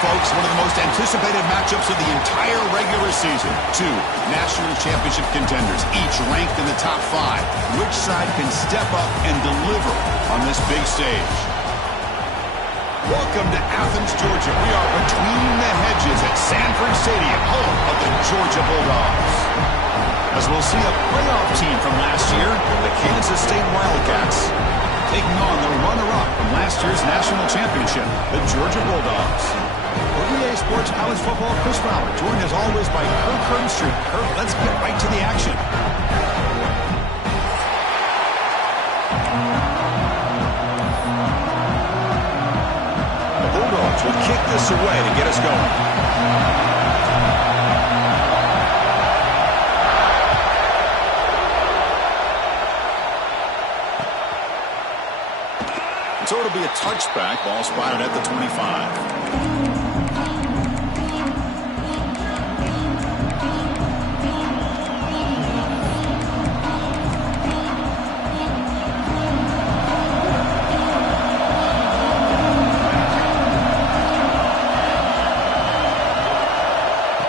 Folks, one of the most anticipated matchups of the entire regular season. Two national championship contenders, each ranked in the top 5. Which side can step up and deliver on this big stage? Welcome to Athens, Georgia. We are between the hedges at Sanford Stadium, home of the Georgia Bulldogs. As we'll see a playoff team from last year, the Kansas State Wildcats, taking on the runner-up from last year's national championship, the Georgia Bulldogs. For EA Sports College Football, Chris Fowler, joined as always by Kirk Herbstreit. Kirk, let's get right to the action. The Bulldogs will kick this away to get us going. So it'll be a touchback. Ball spotted at the 25.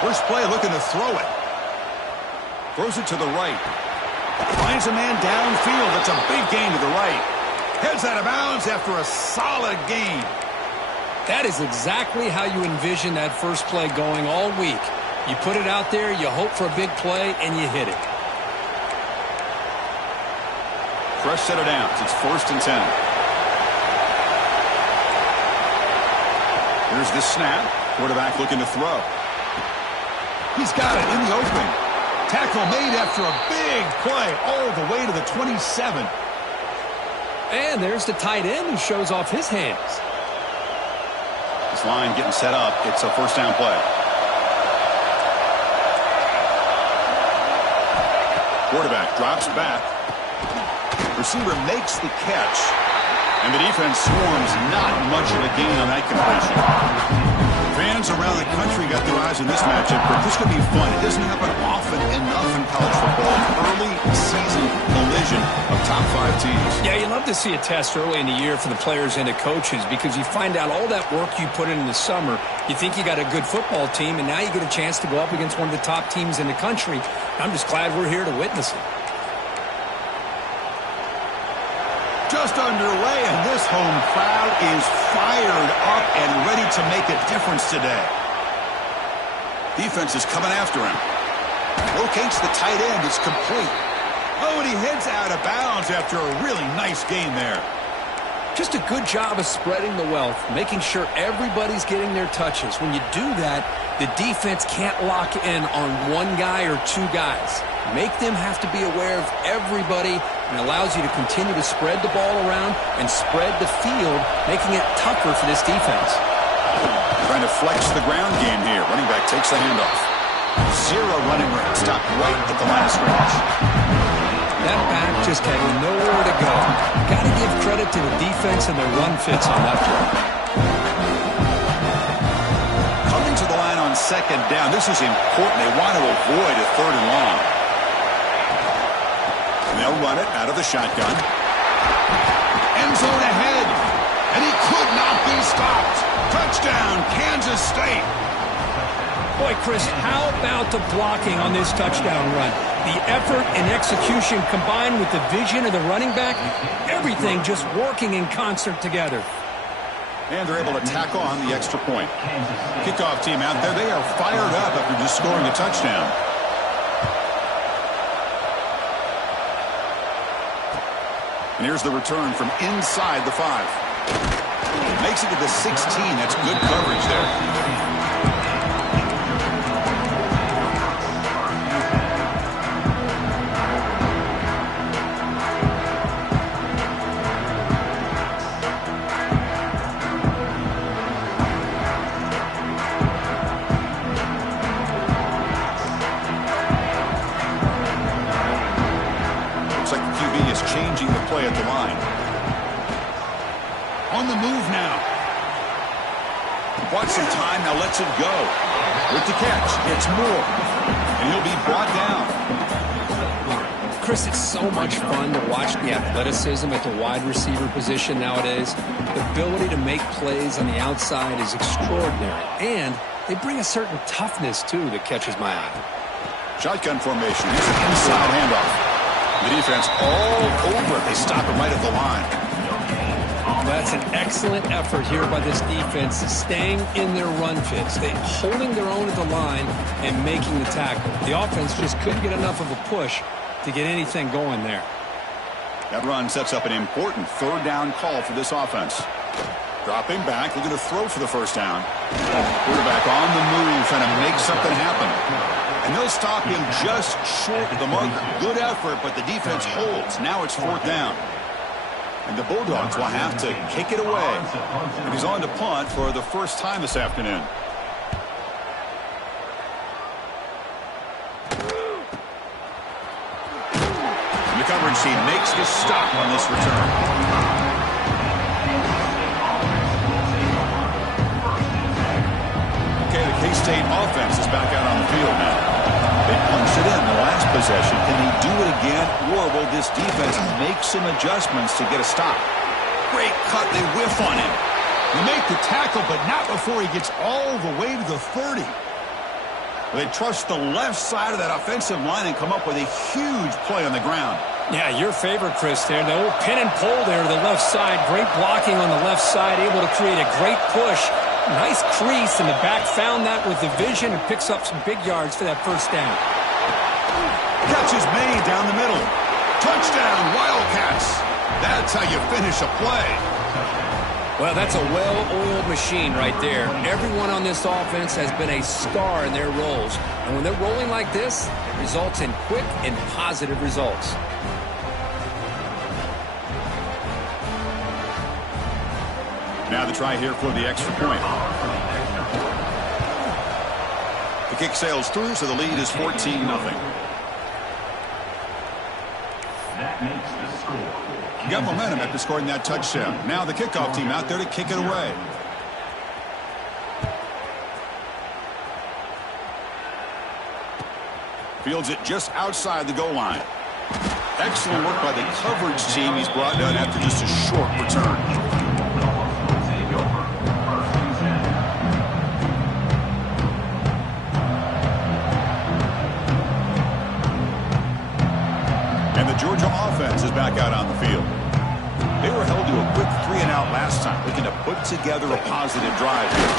First play looking to throw it. Throws it to the right. Finds a man downfield. It's a big gain to the right. Heads out of bounds after a solid gain. That is exactly how you envision that first play going all week. You put it out there, you hope for a big play, and you hit it. Fresh set of downs. It's 1st and 10. Here's the snap. Quarterback looking to throw. He's got it in the open. Tackle made after a big play all the way to the 27. And there's the tight end who shows off his hands. This line getting set up. It's a 1st down play. Quarterback drops back. Receiver makes the catch. And the defense swarms. Not much of a gain on that completion. Fans around the country got their eyes on this matchup, but this could be fun. It doesn't happen often enough in college football. Early season collision of top 5 teams. Yeah, you love to see a test early in the year for the players and the coaches because you find out all that work you put in the summer. You think you got a good football team, and now you get a chance to go up against one of the top teams in the country. I'm just glad we're here to witness it. Just underway, and this home crowd is fired up and ready to make a difference today. Defense is coming after him. Locates the tight end. It's complete. Oh, and he heads out of bounds after a really nice gain there. Just a good job of spreading the wealth, making sure everybody's getting their touches. When you do that, the defense can't lock in on one guy or two guys. Make them have to be aware of everybody, and allows you to continue to spread the ball around and spread the field, making it tougher for this defense. Trying to flex the ground game here. Running back takes the handoff. Zero running room. Stopped right at the line of scrimmage. That back just had nowhere to go. Got to give credit to the defense and their run fits on that play. Coming to the line on 2nd down. This is important. They want to avoid a 3rd and long. And they'll run it out of the shotgun. End zone ahead. And he could not be stopped. Touchdown, Kansas State. Boy, Chris, how about the blocking on this touchdown run? The effort and execution combined with the vision of the running back, everything just working in concert together. And they're able to tack on the extra point. Kickoff team out there, they are fired up after just scoring a touchdown. And here's the return from inside the 5. Makes it to the 16. That's good coverage there. to be is changing the play at the line. On the move now. Bought some time, now lets it go. With the catch, it's Moore. And he'll be brought down. Chris, it's so much fun to watch the athleticism at the wide receiver position nowadays. The ability to make plays on the outside is extraordinary. And they bring a certain toughness, too, that catches my eye. Shotgun formation. Here's an inside handoff. The defense all over it. They stop it right at the line. That's an excellent effort here by this defense, staying in their run fits. They holding their own at the line and making the tackle. The offense just couldn't get enough of a push to get anything going there. That run sets up an important third down call for this offense. Dropping back, looking to throw for the first down. Quarterback on the move, trying to make something happen. And they'll stop him just short of the mark. Good effort, but the defense holds. Now it's fourth down. And the Bulldogs will have to kick it away. And he's on to punt for the first time this afternoon. And the coverage team makes the stop on this return. Okay, the K-State offense is back out on the field now. They punched it in the last possession. Can they do it again, or will this defense make some adjustments to get a stop? Great cut. They whiff on him. They make the tackle, but not before he gets all the way to the 30. They trust the left side of that offensive line and come up with a huge play on the ground. Yeah, your favorite, Chris, there. The old pin and pull there to the left side. Great blocking on the left side, able to create a great push. Nice crease, and the back found that with the vision and picks up some big yards for that first down. Catch is made down the middle. Touchdown, Wildcats. That's how you finish a play. Well, that's a well-oiled machine right there. Everyone on this offense has been a star in their roles. And when they're rolling like this, it results in quick and positive results. Now the try here for the extra point. The kick sails through, so the lead is 14-0. That makes the score. Got momentum after scoring that touchdown. Now the kickoff team out there to kick it away. Fields it just outside the goal line. Excellent work by the coverage team. He's brought down after just a short return. And the Georgia offense is back out on the field. They were held to a quick 3-and-out last time, looking to put together a positive drive here.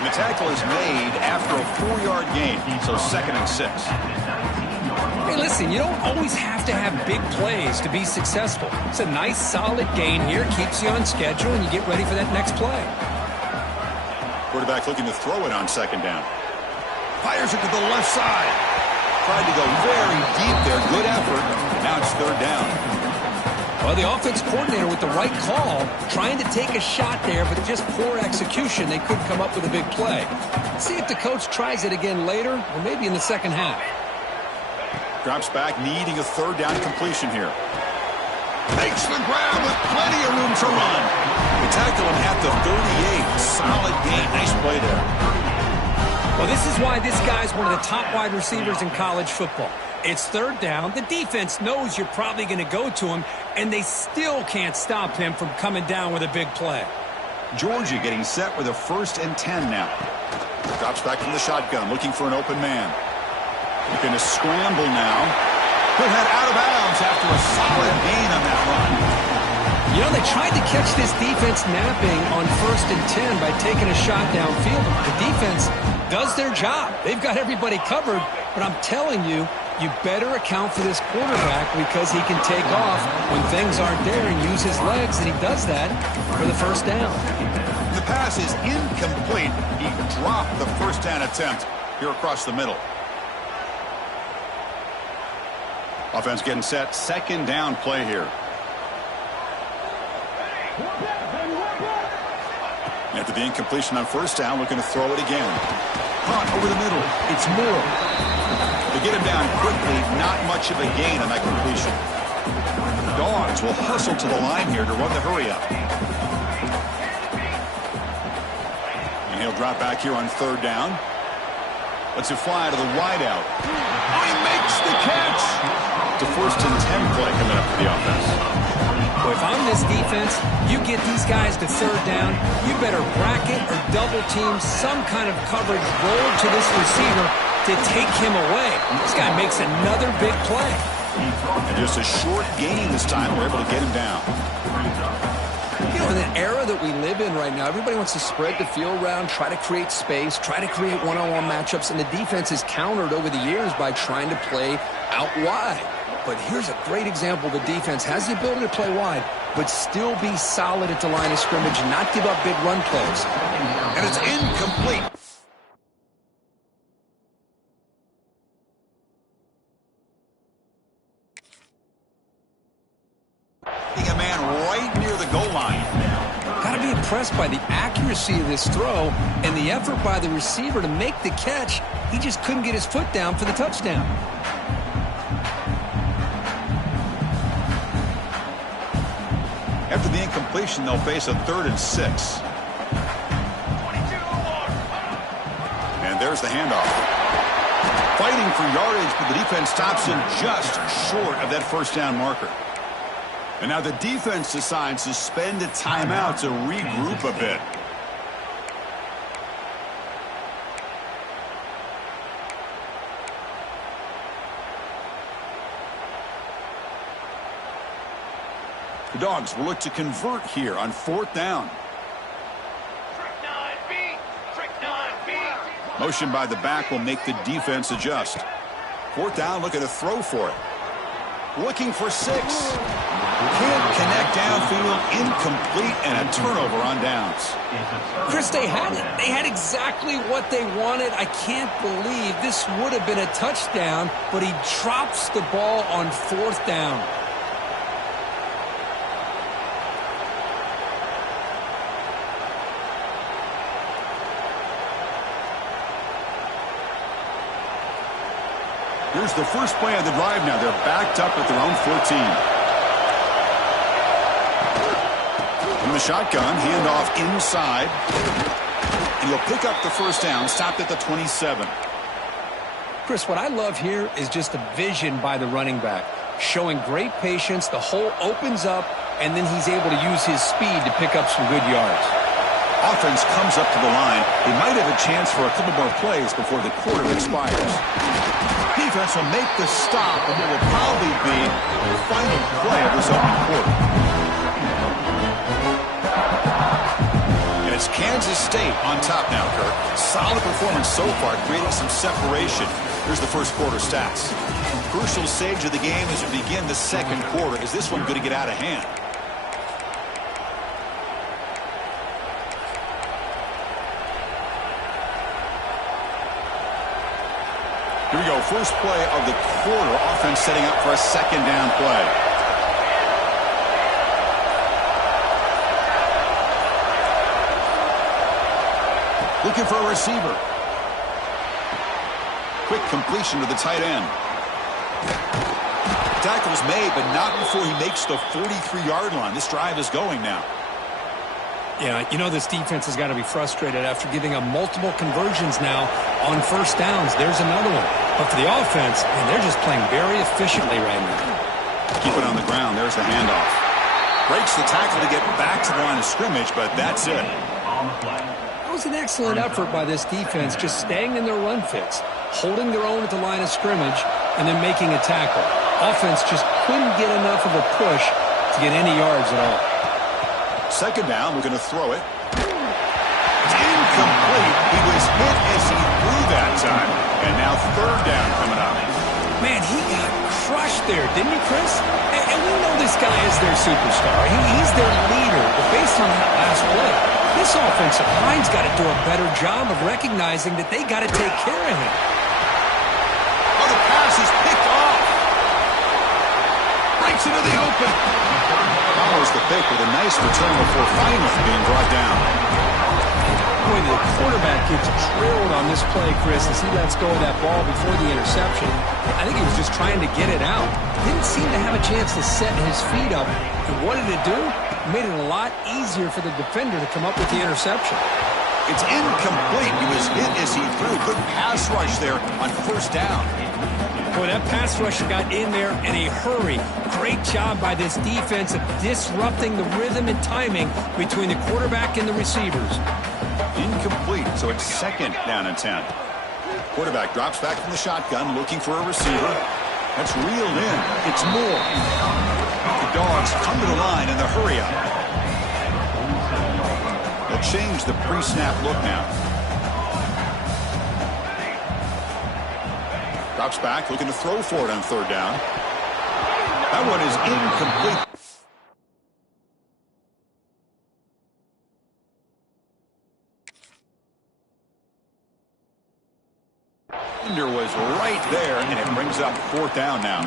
And the tackle is made after a 4-yard gain, so 2nd and 6. Hey, listen, you don't always have to have big plays to be successful. It's a nice, solid gain here, keeps you on schedule, and you get ready for that next play. Quarterback looking to throw it on 2nd down. Fires it to the left side. Tried to go very deep there. Good effort. Now it's 3rd down. Well, the offense coordinator with the right call, trying to take a shot there, but just poor execution. They couldn't come up with a big play. See if the coach tries it again later, or maybe in the second half. Drops back, needing a 3rd down completion here. Makes the grab with plenty of room to run. They tackle him at the 38. Solid gain. Nice play there. Well, this is why this guy's one of the top wide receivers in college football. It's 3rd down. The defense knows you're probably going to go to him, and they still can't stop him from coming down with a big play. Georgia getting set with a 1st and 10 now. Drops back from the shotgun, looking for an open man. He's going to scramble now. He'll head out of bounds after a solid gain on that run. You know, they tried to catch this defense napping on 1st and 10 by taking a shot downfield. The defense does their job. They've got everybody covered, but I'm telling you, you better account for this quarterback because he can take off when things aren't there and use his legs, and he does that for the 1st down. The pass is incomplete. He dropped the 1st down attempt here across the middle. Offense getting set. 2nd down play here. After the incompletion on 1st down, looking to throw it again. Caught over the middle. It's Moore. To get him down quickly, not much of a gain on that completion. The Dogs will hustle to the line here to run the hurry-up. And he'll drop back here on third down. Lets it fly to the wideout. Oh, he makes the catch! It's a 1st and 10 play coming up for the offense. Well, if I'm this defense, you get these guys to third down, you better bracket or double team some kind of coverage roll to this receiver to take him away. This guy makes another big play. And just a short gain this time. We're able to get him down. You know, in the era that we live in right now, everybody wants to spread the field around, try to create space, try to create one-on-one matchups, and the defense is countered over the years by trying to play out wide. But here's a great example. The defense has the ability to play wide, but still be solid at the line of scrimmage and not give up big run plays. And it's incomplete. A man right near the goal line. Got to be impressed by the accuracy of this throw and the effort by the receiver to make the catch. He just couldn't get his foot down for the touchdown. After the incompletion, they'll face a 3rd and 6. And there's the handoff. Fighting for yardage, but the defense stops him just short of that 1st down marker. And now the defense decides to spend a timeout to regroup a bit. The Dogs will look to convert here on 4th down. Motion by the back will make the defense adjust. 4th down, looking to throw for it. Looking for 6. Can't connect downfield, incomplete, and a turnover on downs. Chris, they had it. They had exactly what they wanted. I can't believe this would have been a touchdown, but he drops the ball on 4th down. Here's the first play of the drive now. They're backed up at their own 14. From the shotgun, handoff inside. And he'll pick up the 1st down, stopped at the 27. Chris, what I love here is just the vision by the running back. Showing great patience, the hole opens up, and then he's able to use his speed to pick up some good yards. Offense comes up to the line. They might have a chance for a couple more plays before the quarter expires. Defense will make the stop, and it will probably be the final play of this opening quarter. And it's Kansas State on top now, Kirk. Solid performance so far, creating some separation. Here's the first quarter stats. Crucial stage of the game as we begin the 2nd quarter. Is this one going to get out of hand? Here we go, first play of the quarter. Offense setting up for a 2nd down play. Looking for a receiver. Quick completion to the tight end. Tackle's made, but not before he makes the 43-yard line. This drive is going now. Yeah, you know this defense has got to be frustrated after giving up multiple conversions now on 1st downs. There's another one. But for the offense, man, they're just playing very efficiently right now. Keep it on the ground. There's the handoff. Breaks the tackle to get back to the line of scrimmage, but that's it. That was an excellent effort by this defense, just staying in their run fits, holding their own at the line of scrimmage, and then making a tackle. Offense just couldn't get enough of a push to get any yards at all. 2nd down, we're going to throw it. It's incomplete. He was hit as he threw that time. And now 3rd down coming up. Man, he got crushed there, didn't he, Chris? And we know this guy is their superstar. He's their leader. But based on that last play, this offensive line's got to do a better job of recognizing that they got to take care of him. Oh, the pass is picked off. Breaks into the open. Follows the pick with a nice return before finally being brought down. Boy, the quarterback gets drilled on this play, Chris, as he lets go of that ball before the interception. I think he was just trying to get it out. Didn't seem to have a chance to set his feet up. And what did it do? It made it a lot easier for the defender to come up with the interception. It's incomplete. He was hit as he threw. Good pass rush there on first down. Boy, that pass rush got in there in a hurry. Great job by this defense of disrupting the rhythm and timing between the quarterback and the receivers. Incomplete, so it's second down and 10. Quarterback drops back from the shotgun, looking for a receiver. That's reeled in. It's Moore. The Dogs come to the line in the hurry-up. They'll change the pre-snap look now. Drops back, looking to throw for it on third down. That one is incomplete. Was right there, and it brings up fourth down now.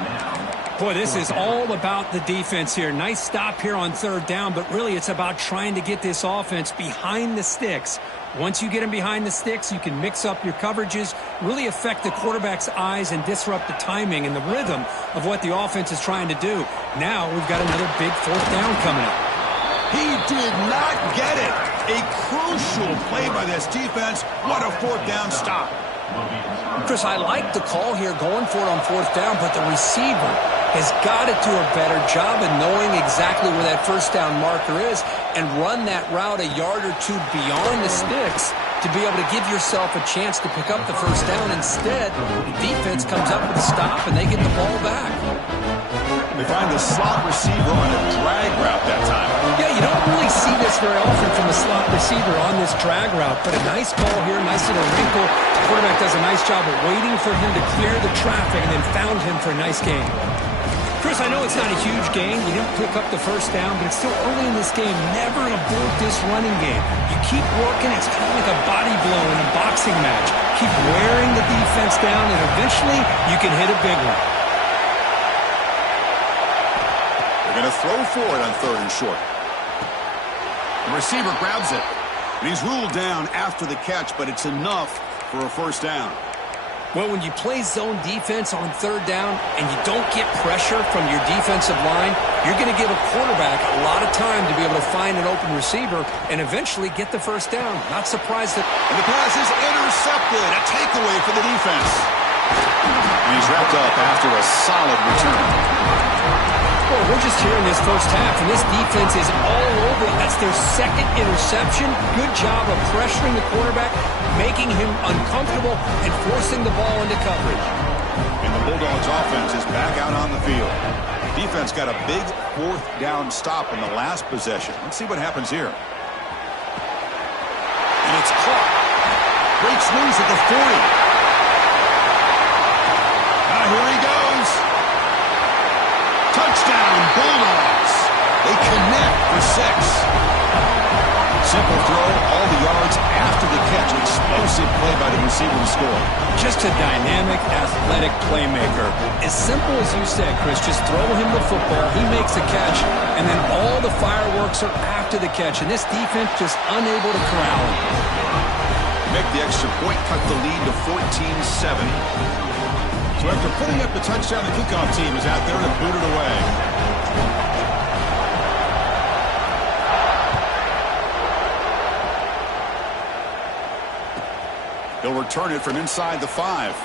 Boy, this is all about the defense here. Nice stop here on third down, but really it's about trying to get this offense behind the sticks. Once you get them behind the sticks, you can mix up your coverages, really affect the quarterback's eyes and disrupt the timing and the rhythm of what the offense is trying to do. Now we've got another big fourth down coming up. He did not get it. A crucial play by this defense. What a fourth down stop. Chris, I like the call here going for it on fourth down, but the receiver has got to do a better job of knowing exactly where that first down marker is and run that route a yard or two beyond the sticks to be able to give yourself a chance to pick up the first down. Instead, the defense comes up with a stop and they get the ball back. They find the slot receiver on a drag route that time. Yeah, you don't really see this very often from a slot receiver on this drag route, but a nice call here, nice little wrinkle. The quarterback does a nice job of waiting for him to clear the traffic and then found him for a nice gain. Chris, I know it's not a huge gain. You didn't pick up the first down, but it's still early in this game. Never abort this running game. You keep working. It's kind of like a body blow in a boxing match. Keep wearing the defense down, and eventually you can hit a big one. Going to throw for it on third and short. The receiver grabs it. And he's ruled down after the catch, but it's enough for a first down. Well, when you play zone defense on third down and you don't get pressure from your defensive line, you're going to give a quarterback a lot of time to be able to find an open receiver and eventually get the first down. Not surprised that... And the pass is intercepted. A takeaway for the defense. And he's wrapped up after a solid return. Well, we're just here in this first half, and this defense is all over it. That's their second interception. Good job of pressuring the quarterback, making him uncomfortable, and forcing the ball into coverage. And the Bulldogs offense is back out on the field. Defense got a big fourth down stop in the last possession. Let's see what happens here. And it's caught. Great swings at the 40. Now here he goes. Touchdown, Bulldogs. They connect for 6. Simple throw, all the yards after the catch. Explosive play by the receiver to score. Just a dynamic, athletic playmaker. As simple as you said, Chris, just throw him the football, he makes a catch, and then all the fireworks are after the catch. And this defense just unable to corral him. Make the extra point, cut the lead to 14-7. So after putting up the touchdown, the kickoff team is out there to boot it away. He'll return it from inside the 5.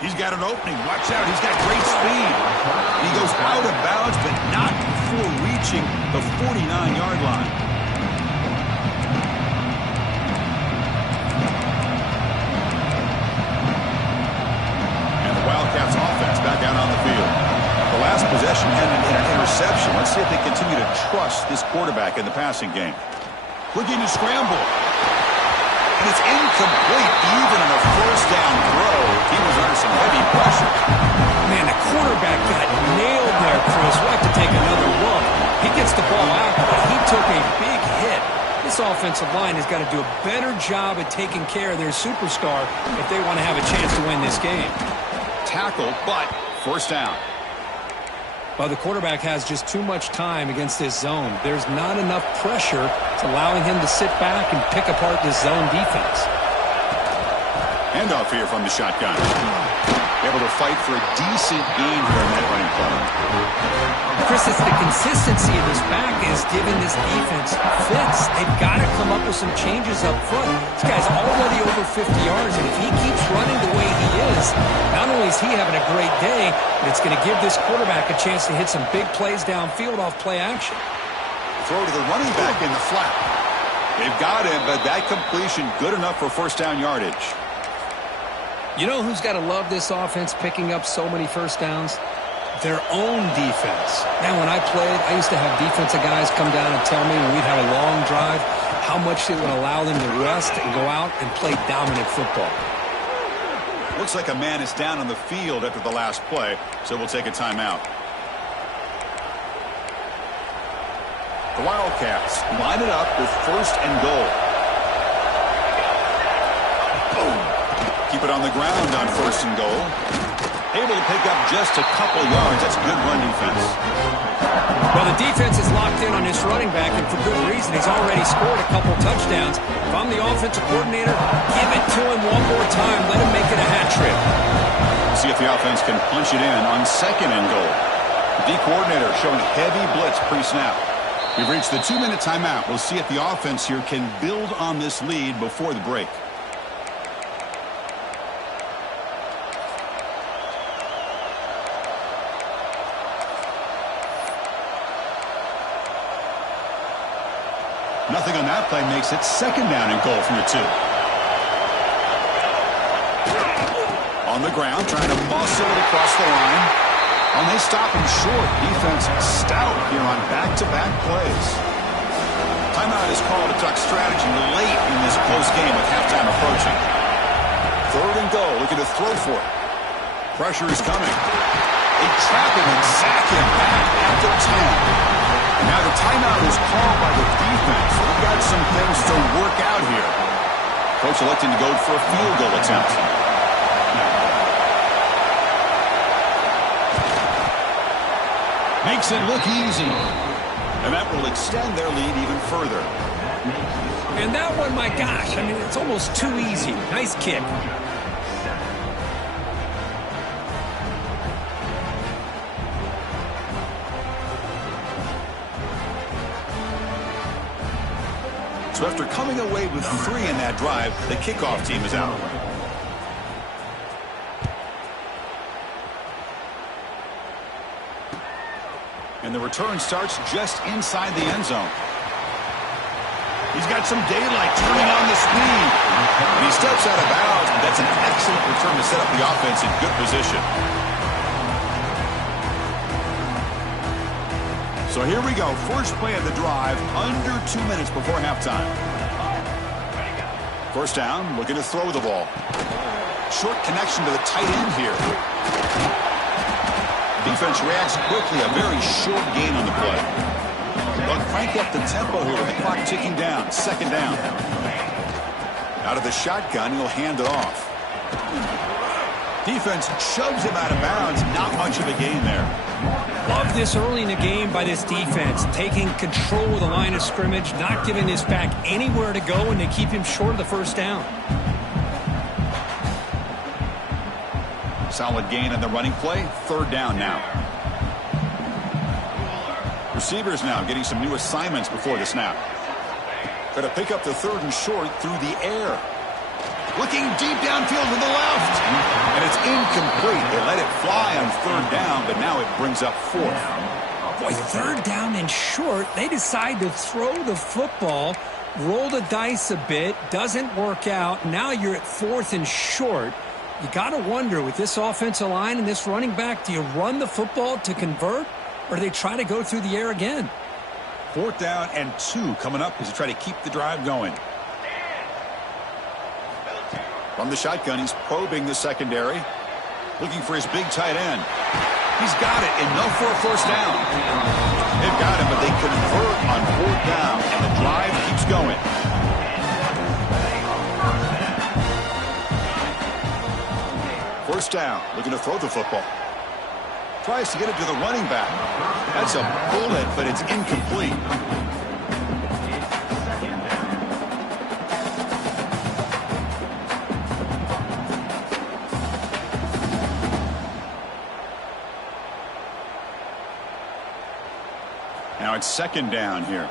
He's got an opening. Watch out. He's got great speed. He goes out of bounds, but not before reaching the 49-yard line. Wildcats offense back out on the field. The last possession ended in an interception. Let's see if they continue to trust this quarterback in the passing game. Looking to scramble. And it's incomplete. Even on a first down throw, he was under some heavy pressure. Man, the quarterback got nailed there, Chris. We'll have to take another look. He gets the ball out, but he took a big hit. This offensive line has got to do a better job at taking care of their superstar if they want to have a chance to win this game. Tackle, but first down. Well, the quarterback has just too much time against this zone. There's not enough pressure to allowing him to sit back and pick apart this zone defense. Handoff here from the shotgun. Able to fight for a decent gain here in that running play. Chris, it's the consistency of this back is giving this defense fits. They've got to come up with some changes up front. This guy's already over 50 yards, and if he keeps running the way he is, not only is he having a great day, but it's going to give this quarterback a chance to hit some big plays downfield off play action. Throw to the running back in the flat. They've got him, but that completion good enough for first down yardage. You know who's got to love this offense picking up so many first downs? Their own defense. Now, when I played, I used to have defensive guys come down and tell me when we'd have a long drive how much it would allow them to rest and go out and play dominant football. Looks like a man is down on the field after the last play, so we'll take a timeout. The Wildcats line it up with first and goal. Keep it on the ground on first and goal. Able to pick up just a couple yards. That's good run defense. Well, the defense is locked in on this running back, and for good reason. He's already scored a couple touchdowns. If I'm the offensive coordinator, give it to him one more time. Let him make it a hat trick. See if the offense can punch it in on second and goal. The D coordinator showing heavy blitz pre-snap. We've reached the 2-minute timeout. We'll see if the offense here can build on this lead before the break. Nothing on that play makes it second down and goal from the 2. On the ground, trying to muscle it across the line. And they stop him short. Defense stout here on back-to-back plays. Timeout is called to talk strategy late in this close game with halftime approaching. Third and goal, looking to throw for it. Pressure is coming. They trap him and sack him back at the 10. Now the timeout is called by the defense. They've got some things to work out here. Coach electing to go for a field goal attempt. Makes it look easy. And that will extend their lead even further. And that one, my gosh, I mean, it's almost too easy. Nice kick. So after coming away with 3 in that drive, the kickoff team is out. And the return starts just inside the end zone. He's got some daylight turning on the speed. And he steps out of bounds, but that's an excellent return to set up the offense in good position. So here we go. First play of the drive, under 2 minutes before halftime. First down, looking to throw the ball. Short connection to the tight end here. Defense reacts quickly, a very short gain on the play. They'll crank up the tempo here with the clock ticking down. Second down. Out of the shotgun, he'll hand it off. Defense shoves him out of bounds. Not much of a gain there. Love this early in the game by this defense, taking control of the line of scrimmage, not giving this back anywhere to go, and they keep him short of the first down. Solid gain on the running play. Third down now. Receivers now getting some new assignments before the snap. Got to pick up the third and short through the air. Looking deep downfield to the left. And it's incomplete. They let it fly on third down, but now it brings up fourth. Boy, third down and short. They decide to throw the football, roll the dice a bit, doesn't work out. Now you're at fourth and short. You got to wonder, with this offensive line and this running back, do you run the football to convert, or do they try to go through the air again? Fourth down and 2 coming up as they try to keep the drive going. From the shotgun, he's probing the secondary. Looking for his big tight end. He's got it. Enough for a first down. They've got him, but they convert on fourth down, and the drive keeps going. First down. Looking to throw the football. tries to get it to the running back. That's a bullet, but it's incomplete. Now it's second down here.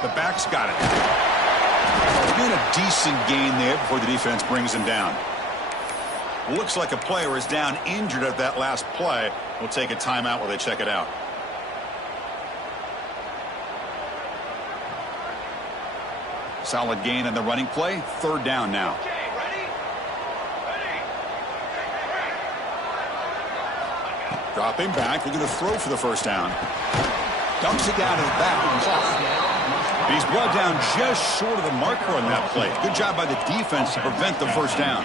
The back's got it. Doing a decent gain there before the defense brings him down. Looks like a player is down injured at that last play. We'll take a timeout while they check it out. Solid gain on the running play. Third down now. Dropping back, looking to throw for the first down. Dumps it down to the back. He's brought down just short of the marker on that play. Good job by the defense to prevent the first down.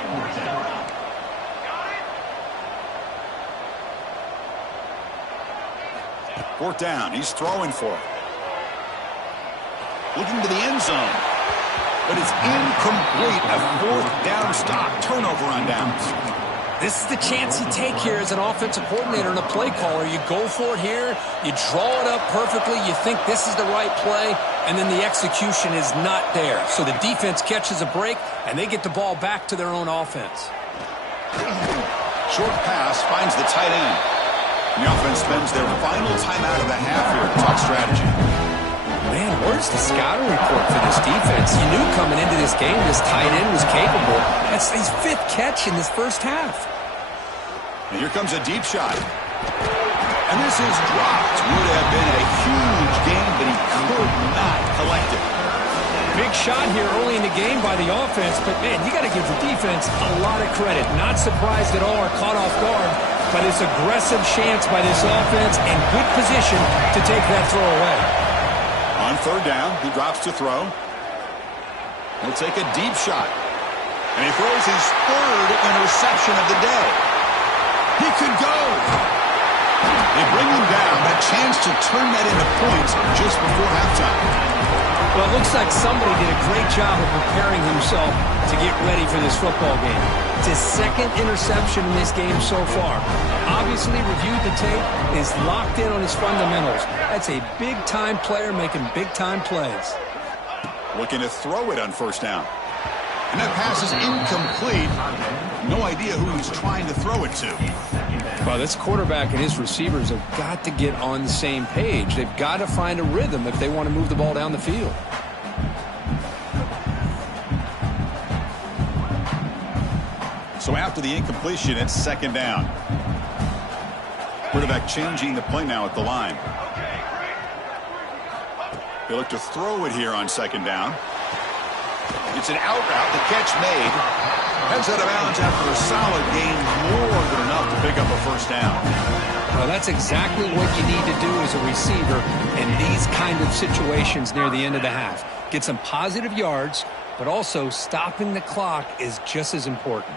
Fourth down, he's throwing for it. Looking to the end zone. But it's incomplete. A fourth down stop. Turnover on downs. This is the chance you take here as an offensive coordinator and a play caller. You go for it here, you draw it up perfectly, you think this is the right play, and then the execution is not there. So the defense catches a break, and they get the ball back to their own offense. Short pass finds the tight end. The offense spends their final timeout of the half here. Talk strategy. Man, where's the scouting report for this defense? You knew coming into this game this tight end was capable. That's his fifth catch in this first half. And here comes a deep shot. And this is dropped. Would have been a huge gain, but he could not collect it. Big shot here early in the game by the offense, but man, you got to give the defense a lot of credit. Not surprised at all or caught off guard by this aggressive chance by this offense and good position to take that throw away. On third down, he drops to throw. He'll take a deep shot. And he throws his third interception of the day. He could go. They bring him down, but a chance to turn that into points just before halftime. Well, it looks like somebody did a great job of preparing himself to get ready for this football game. It's his second interception in this game so far. Obviously reviewed the tape, is locked in on his fundamentals. That's a big-time player making big-time plays. Looking to throw it on first down. And that pass is incomplete. No idea who he's trying to throw it to. Well, this quarterback and his receivers have got to get on the same page. They've got to find a rhythm if they want to move the ball down the field. So after the incompletion, it's second down. Quarterback changing the play now at the line. They look to throw it here on second down. It's an out route. The catch made. Heads out of bounds after a solid gain, more than enough to pick up a first down. Well, that's exactly what you need to do as a receiver in these kind of situations near the end of the half. Get some positive yards, but also stopping the clock is just as important.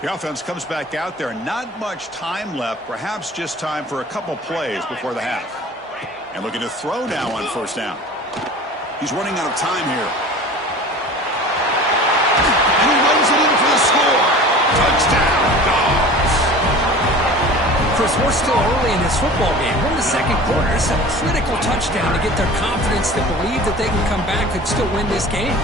The offense comes back out there. Not much time left. Perhaps just time for a couple plays before the half. And looking to throw now on first down. He's running out of time here. And he runs it in for the score. Touchdown, Dogs. Chris, we're still early in this football game. We're in the second quarter. It's a critical touchdown to get their confidence to believe that they can come back and still win this game.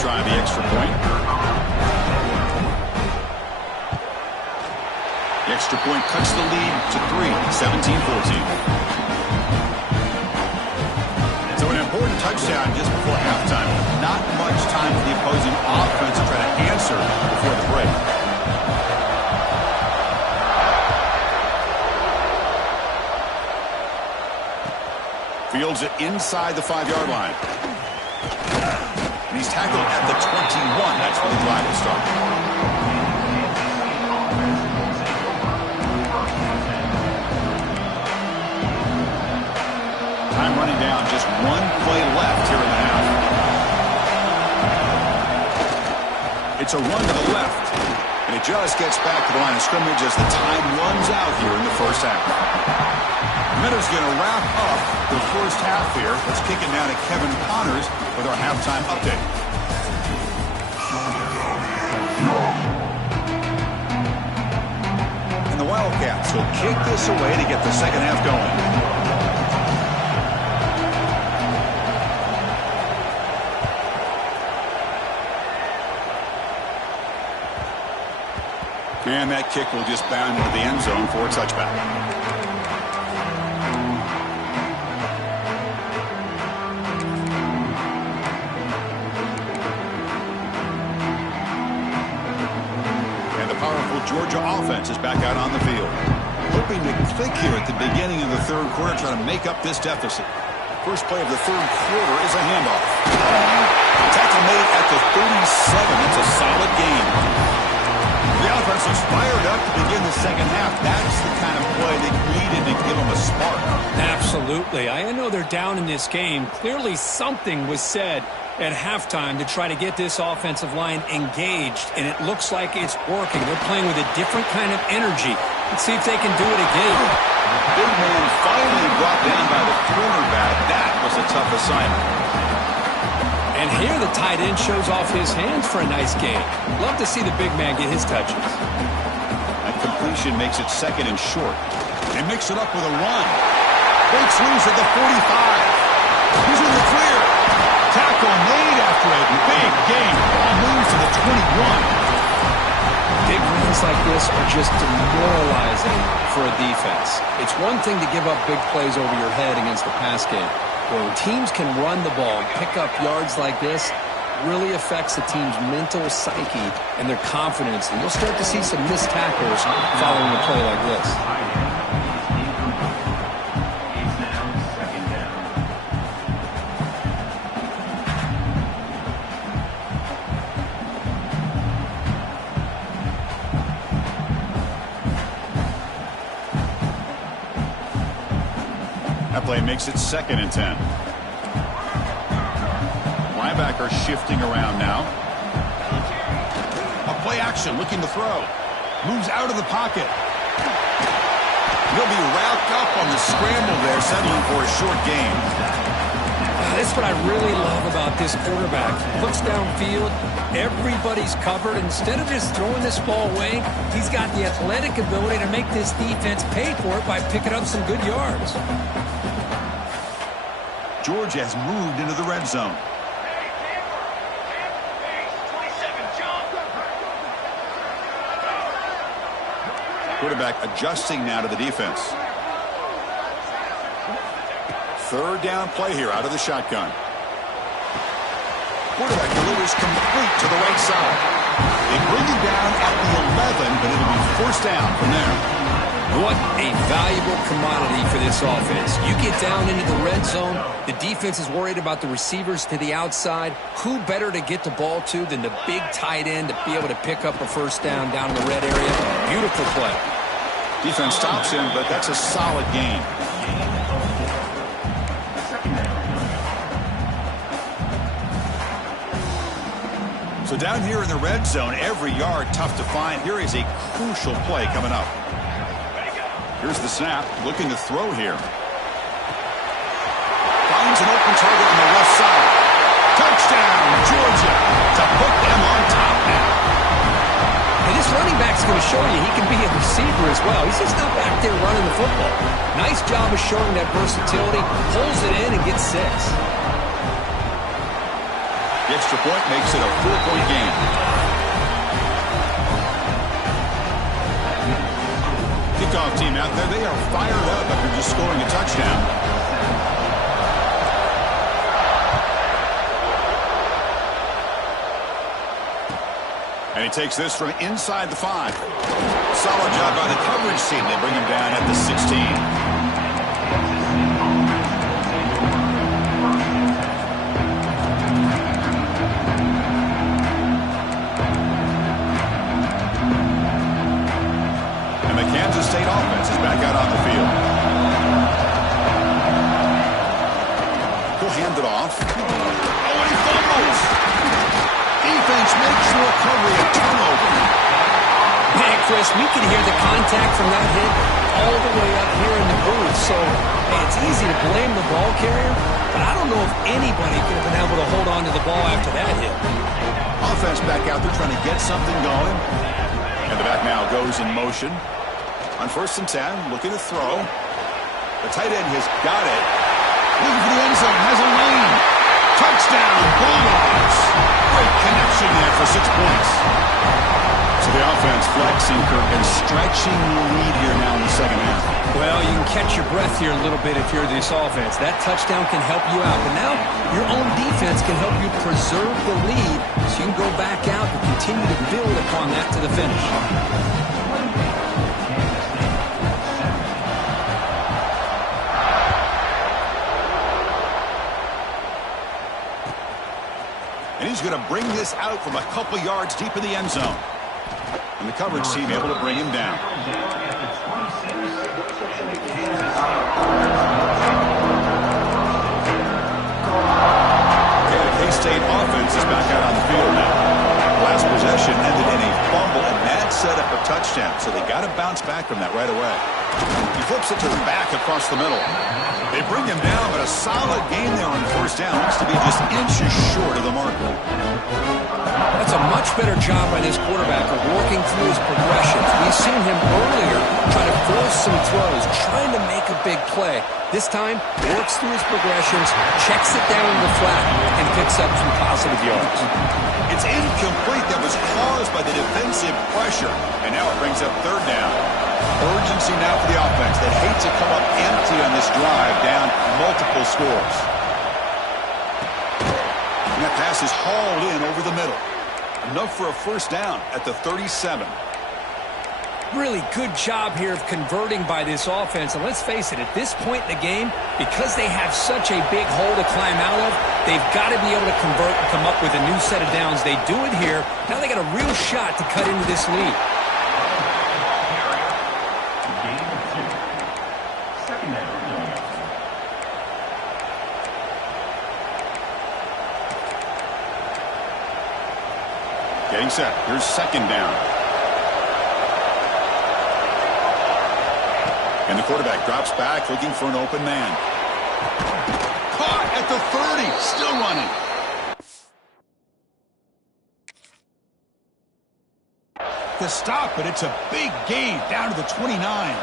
Try the extra point. The extra point cuts the lead to 3, 17-14. So an important touchdown just before halftime. Not much time for the opposing offense to try to answer before the break. Fields it inside the 5-yard line. And he's tackled at the 21. That's where the drive will start. Time running down. Just one play left here in the half. It's a run to the left. And it just gets back to the line of scrimmage as the time runs out here in the first half. Minutes going to wrap up the first half here. Let's kick it now to Kevin Connors with our halftime update. And the Wildcats will kick this away to get the second half going. And that kick will just bound into the end zone for a touchback. And the powerful Georgia offense is back out on the field. Hoping to click here at the beginning of the third quarter, trying to make up this deficit. First play of the third quarter is a handoff. Tackle made at the 37. That's a solid gain. The offense is fired up to begin the second half. That's the kind of play they needed to give them a spark. Absolutely. I know they're down in this game. Clearly something was said at halftime to try to get this offensive line engaged, and it looks like it's working. They're playing with a different kind of energy. Let's see if they can do it again. Big man finally brought down by the cornerback. That was a tough assignment. And here the tight end shows off his hands for a nice gain. Love to see the big man get his touches. That completion makes it second and short. They mix it up with a run. Breaks loose at the 45. He's in the clear. Tackle made after a big gain. Ball moves to the 21. Big runs like this are just demoralizing for a defense. It's one thing to give up big plays over your head against the pass game. When teams can run the ball, pick up yards like this, really affects the team's mental psyche and their confidence. And you'll start to see some missed tackles following a play like this. That play makes it second and 10. Linebacker shifting around now. A play action looking to throw. Moves out of the pocket. He'll be wrapped up on the scramble there, settling for a short gain. That's what I really love about this quarterback. Looks downfield. Everybody's covered. Instead of just throwing this ball away, he's got the athletic ability to make this defense pay for it by picking up some good yards. Georgia has moved into the red zone. Quarterback adjusting now to the defense. Third down play here out of the shotgun. Quarterback delivers complete to the right side. They bring him down at the 11, but it'll be first down from there. What a valuable commodity for this offense. You get down into the red zone, the defense is worried about the receivers to the outside. Who better to get the ball to than the big tight end to be able to pick up a first down in the red area? Beautiful play. Defense stops him, but that's a solid gain. So down here in the red zone, every yard tough to find. Here is a crucial play coming up. Here's the snap, looking to throw here. Finds an open target on the left side. Touchdown, Georgia, to put them on top now. And this running back's going to show you he can be a receiver as well. He's just not back there running the football. Nice job of showing that versatility. Pulls it in and gets 6. The extra point makes it a 4-point game. Kickoff team out there, they are fired up after just scoring a touchdown. And he takes this from inside the 5. Solid job by the coverage team. They bring him down at the 16. Kansas State offense is back out on the field. He'll hand it off. Oh, and he fumbles. Defense makes the recovery a turnover. Chris, we can hear the contact from that hit all the way up here in the booth. So, hey, it's easy to blame the ball carrier, but I don't know if anybody could have been able to hold on to the ball after that hit. Offense back out there trying to get something going. And the back now goes in motion. On 1st and 10, looking to throw. The tight end has got it. Looking for the end zone, has a lane. Touchdown, Bulldogs. Great connection there for 6 points. So the offense flexing, Kirk, and stretching the lead here now in the second half. Well, you can catch your breath here a little bit if you're this offense. That touchdown can help you out. But now your own defense can help you preserve the lead so you can go back out and continue to build upon that to the finish. And he's going to bring this out from a couple yards deep in the end zone. And the coverage team able to bring him down. Okay, the K-State offense is back out on the field now. Last possession ended in a fumble, and that set up a touchdown. So they got to bounce back from that right away. He flips it to the back across the middle. They bring him down, but a solid game there on 1st down. Looks to be just inches short of the marker. That's a much better job by this quarterback of working through his progressions. We've seen him earlier try to force some throws, trying to make a big play. This time, works through his progressions, checks it down in the flat, and picks up some positive yards. It's incomplete. That was caused by the defensive pressure. And now it brings up 3rd down. Urgency now for the offense. They hate to come up empty on this drive, down multiple scores. And that pass is hauled in over the middle. Enough for a 1st down at the 37. Really good job here of converting by this offense. And let's face it, at this point in the game, because they have such a big hole to climb out of, they've got to be able to convert and come up with a new set of downs. They do it here. Now they got a real shot to cut into this lead. Getting set. Here's 2nd down. And the quarterback drops back, looking for an open man. Caught at the 30. Still running. To stop it, it's a big gain down to the 29.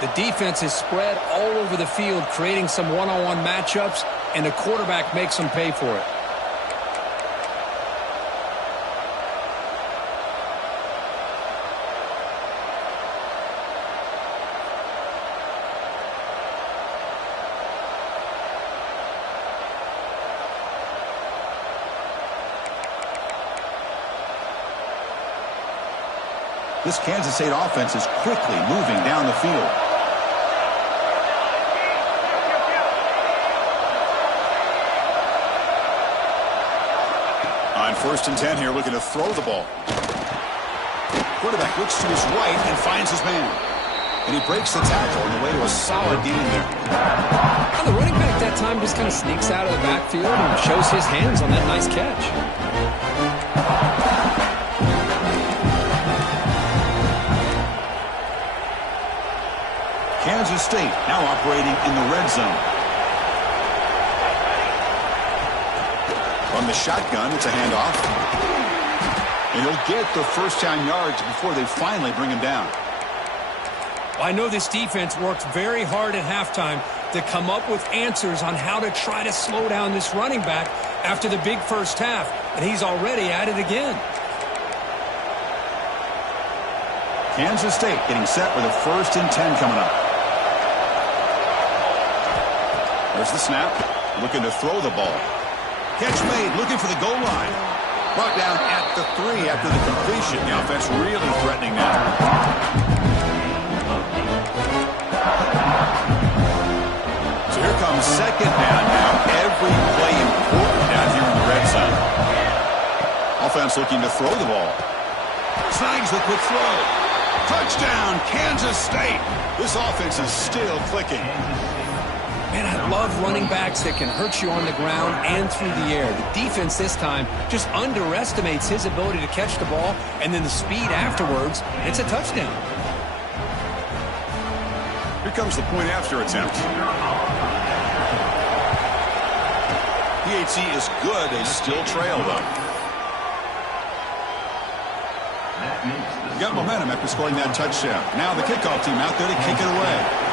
The defense is spread all over the field, creating some one-on-one matchups, and the quarterback makes them pay for it. This Kansas State offense is quickly moving down the field. On 1st and 10 here, looking to throw the ball. Quarterback looks to his right and finds his man. And he breaks the tackle on the way to a solid gain there. And the running back that time just kind of sneaks out of the backfield and shows his hands on that nice catch. Kansas State now operating in the red zone. From the shotgun, it's a handoff. And he'll get the 1st down yards before they finally bring him down. I know this defense worked very hard at halftime to come up with answers on how to try to slow down this running back after the big 1st half, and he's already at it again. Kansas State getting set with a 1st and 10 coming up. There's the snap. Looking to throw the ball. Catch made. Looking for the goal line. Brought down at the 3 after the completion. The offense really threatening now. So here comes 2nd down now. Every play important down here in the red zone. Offense looking to throw the ball. Snags the quick throw. Touchdown, Kansas State. This offense is still clicking. Man, I love running backs that can hurt you on the ground and through the air. The defense this time just underestimates his ability to catch the ball, and then the speed afterwards, it's a touchdown. Here comes the point after attempt. PAT is good. They still trail, though. Got momentum after scoring that touchdown. Now the kickoff team out there to kick it away.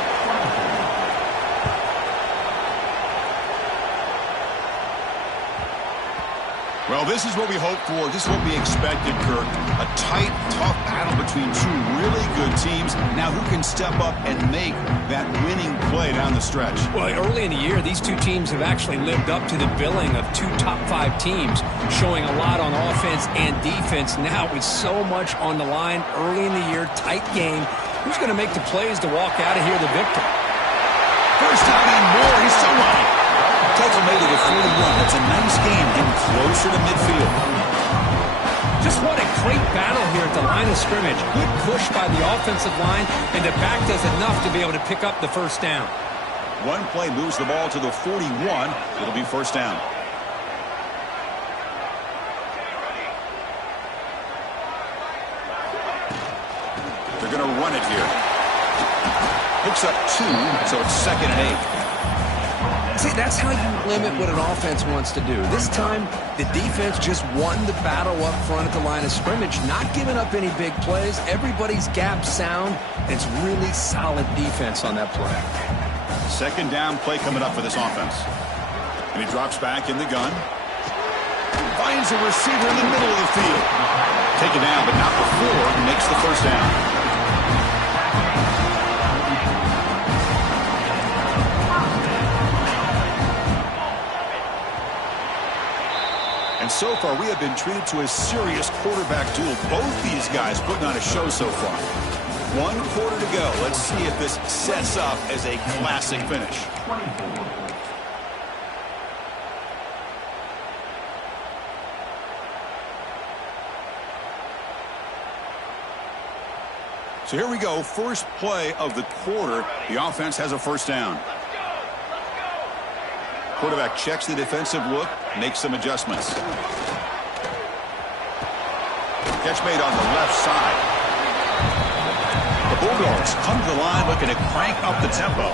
Well, this is what we hoped for. This is what we expected, Kirk. A tight, tough battle between two really good teams. Now, who can step up and make that winning play down the stretch? Well, early in the year, these two teams have actually lived up to the billing of two top-5 teams, showing a lot on offense and defense. Now, with so much on the line early in the year, tight game, who's going to make the plays to walk out of here the victor? First time and more. He's so right. Takes him to the 41. That's a nice game, getting closer to midfield. Just what a great battle here at the line of scrimmage. Good push by the offensive line, and the back does enough to be able to pick up the first down. One play moves the ball to the 41. It'll be first down. They're going to run it here. Picks up 2, so it's 2nd and 8. See, that's how you limit what an offense wants to do. This time, the defense just won the battle up front at the line of scrimmage, not giving up any big plays. Everybody's gap sound. It's really solid defense on that play. 2nd down play coming up for this offense. And he drops back in the gun. Finds a receiver in the middle of the field. Taken down, but not before he makes the first down. So far, we have been treated to a serious quarterback duel. Both these guys putting on a show so far. 1 quarter to go. Let's see if this sets up as a classic finish. So here we go. First play of the quarter. The offense has a first down. Quarterback checks the defensive look, makes some adjustments. Catch made on the left side. The Bulldogs come to the line looking to crank up the tempo.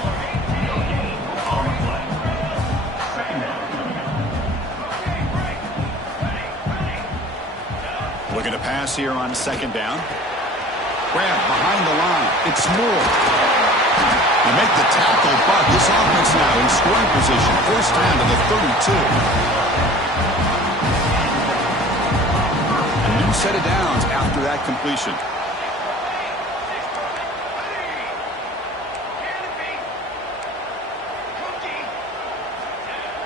Looking to pass here on 2nd down. Grab behind the line. It's Moore. They make the tackle, but this offense now in scoring position. First down to the 32. A new set of downs after that completion.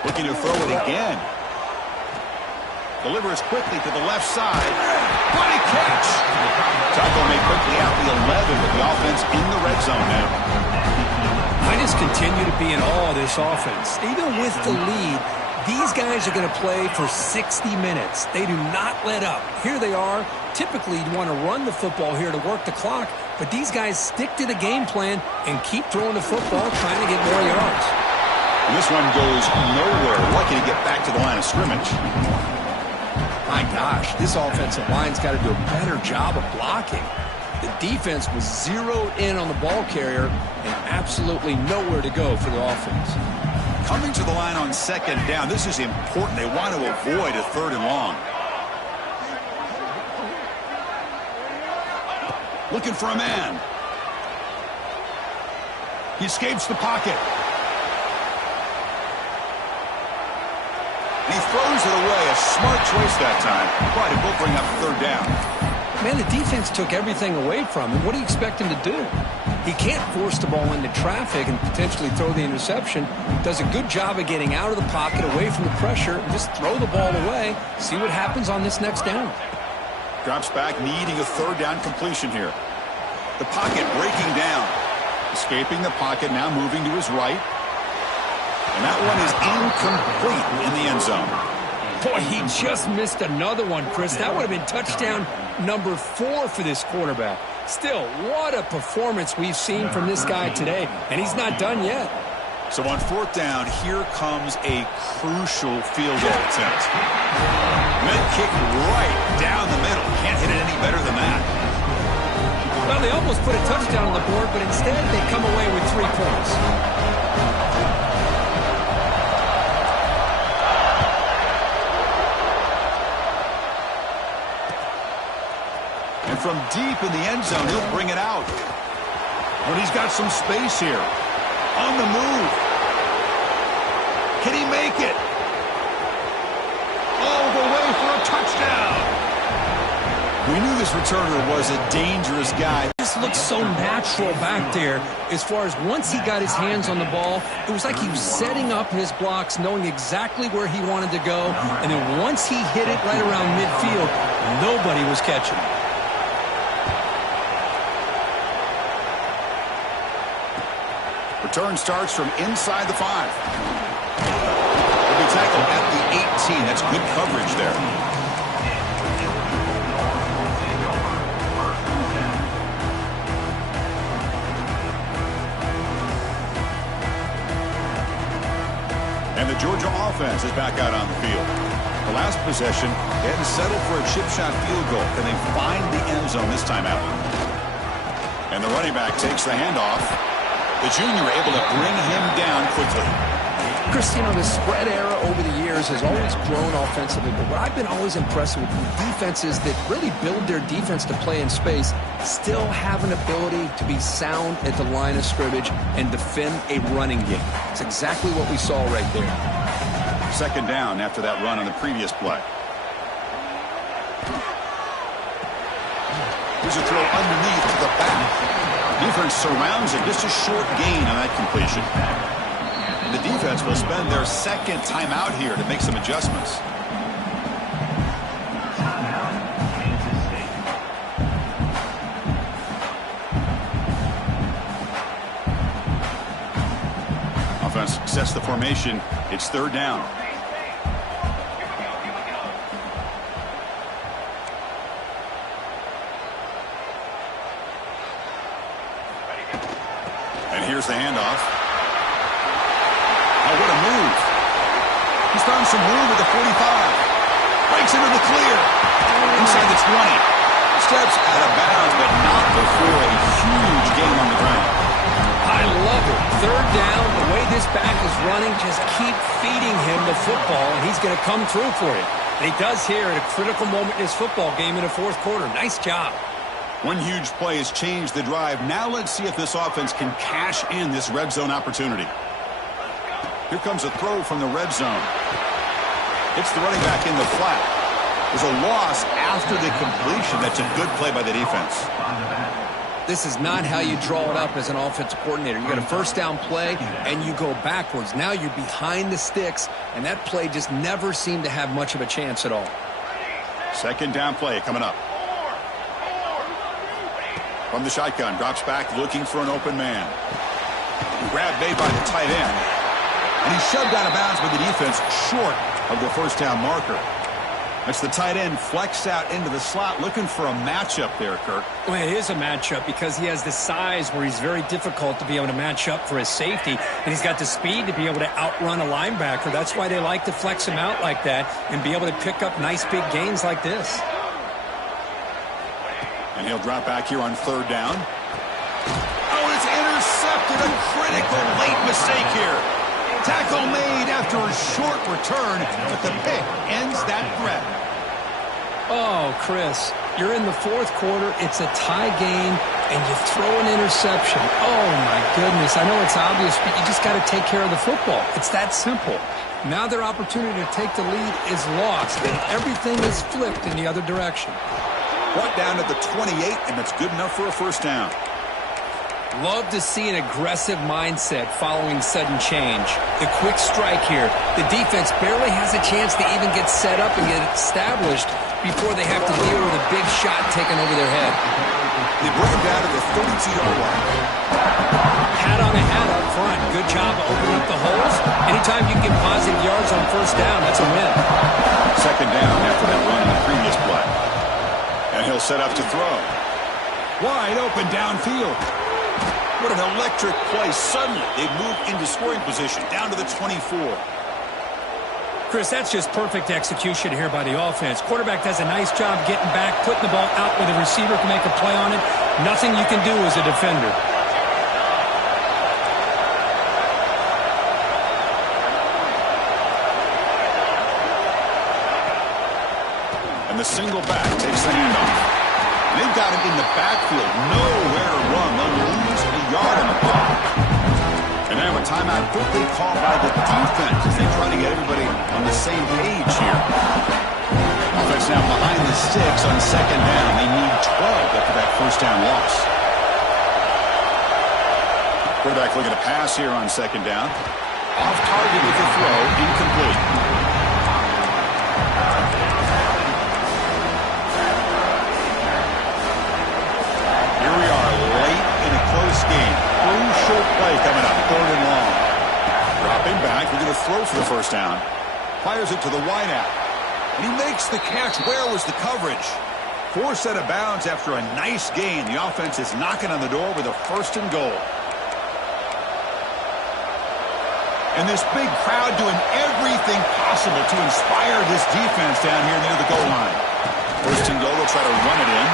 Looking to throw it again. Delivers quickly to the left side. What a catch! Tackle made quickly out the 11 with the offense in the red zone now. I just continue to be in awe of this offense. Even with the lead, these guys are going to play for 60 minutes. They do not let up. Here they are. Typically, you want to run the football here to work the clock, but these guys stick to the game plan and keep throwing the football, trying to get more yards. And this one goes nowhere. Lucky to get back to the line of scrimmage. My gosh, this offensive line's got to do a better job of blocking. The defense was zeroed in on the ball carrier and absolutely nowhere to go for the offense. Coming to the line on 2nd down. This is important. They want to avoid a 3rd and long. Looking for a man. He escapes the pocket. And he throws it away. A smart choice that time. But it will bring up 3rd down. Man, the defense took everything away from him. What do you expect him to do? He can't force the ball into traffic and potentially throw the interception. Does a good job of getting out of the pocket, away from the pressure, and just throw the ball away. See what happens on this next down. Drops back, needing a 3rd down completion here. The pocket breaking down. Escaping the pocket, now moving to his right. And that one is incomplete in the end zone. Boy, he just missed another one, Chris. That would have been touchdown number 4 for this quarterback. Still, what a performance we've seen from this guy today, and he's not done yet. So on fourth down, here comes a crucial field goal attempt. Mid-kick right down the middle. Can't hit it any better than that. Well, they almost put a touchdown on the board, but instead they come away with 3 points. And from deep in the end zone, he'll bring it out. But he's got some space here. On the move. Can he make it? All the way for a touchdown. We knew this returner was a dangerous guy. This looks so natural back there as far as once he got his hands on the ball, it was like he was setting up his blocks, knowing exactly where he wanted to go. And then once he hit it right around midfield, nobody was catching it. Return starts from inside the 5. He'll be tackled at the 18. That's good coverage there. And the Georgia offense is back out on the field. The last possession, they had to settle for a chip shot field goal. Can they find the end zone this time out? And the running back takes the handoff. The junior able to bring him down quickly. Chris, you know, the spread era over the years has always grown offensively, but what I've been always impressed with defenses that really build their defense to play in space still have an ability to be sound at the line of scrimmage and defend a running game. It's exactly what we saw right there. Second down after that run on the previous play. Here's a throw underneath to the back. Defense surrounds him. Just a short gain on that completion. The defense will spend their second timeout here to make some adjustments. Offense sets the formation. It's third down. And here's the handoff. Oh, what a move. He's found some room at the 45. Breaks into the clear. Inside the 20. Steps out of bounds, but not before a huge gain on the ground. I love it. Third down, the way this back is running, just keep feeding him the football, and he's going to come through for you. And he does here at a critical moment in his football game in the fourth quarter. Nice job. One huge play has changed the drive. Now let's see if this offense can cash in this red zone opportunity. Here comes a throw from the red zone. It's the running back in the flat. There's a loss after the completion. That's a good play by the defense. This is not how you draw it up as an offensive coordinator. You got a first down play, and you go backwards. Now you're behind the sticks, and that play just never seemed to have much of a chance at all. Second down play coming up. From the shotgun, drops back, looking for an open man. Grab made by the tight end. And he's shoved out of bounds by the defense short of the first down marker. That's the tight end flexed out into the slot, looking for a matchup there, Kirk. Well, it is a matchup because he has the size where he's very difficult to be able to match up for his safety, and he's got the speed to be able to outrun a linebacker. That's why they like to flex him out like that and be able to pick up nice big gains like this. And he'll drop back here on third down. Oh, it's intercepted. A critical late mistake here. Tackle made after a short return, but the pick ends that threat. Oh, Chris, you're in the fourth quarter. It's a tie game, and you throw an interception. Oh, my goodness. I know it's obvious, but you just got to take care of the football. It's that simple. Now their opportunity to take the lead is lost, and everything is flipped in the other direction. Brought down at the 28, and that's good enough for a first down. Love to see an aggressive mindset following sudden change. The quick strike here. The defense barely has a chance to even get set up and get established before they have to deal with a big shot taken over their head. They bring him down to the 32-yard line. Hat on a hat up front. Good job of opening up the holes. Anytime you can get positive yards on first down, that's a win. Second down after that run in the previous play. And he'll set up to throw. Wide open downfield. What an electric play. Suddenly, they move into scoring position, down to the 24. Chris, that's just perfect execution here by the offense. Quarterback does a nice job getting back, putting the ball out where the receiver can make a play on it. Nothing you can do as a defender. And the single back takes the handoff. They've got him in the backfield. Nowhere to run. They'll lose a yard on the play. And now a timeout quickly called by the defense as they try to get everybody on the same page here. Offense now behind the sticks on second down. They need 12 after that first down loss. Quarterback looking to pass here on second down. Off target with the throw. Incomplete. Game. Crucial play coming up. 3rd and long. Dropping back. We're going to throw for the first down. Fires it to the wideout. And he makes the catch. Where was the coverage? Forced out of bounds after a nice gain. The offense is knocking on the door with a 1st and goal. And this big crowd doing everything possible to inspire this defense down here near the goal line. 1st and goal. They'll try to run it in.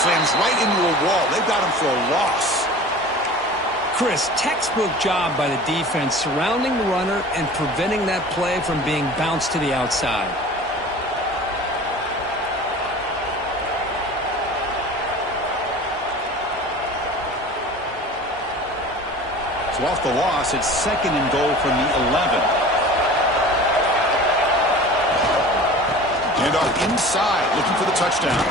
Slams right into a wall. They've got him for a loss. Chris, textbook job by the defense surrounding the runner and preventing that play from being bounced to the outside. So off the loss, it's 2nd and goal from the 11. Handoff inside, looking for the touchdown.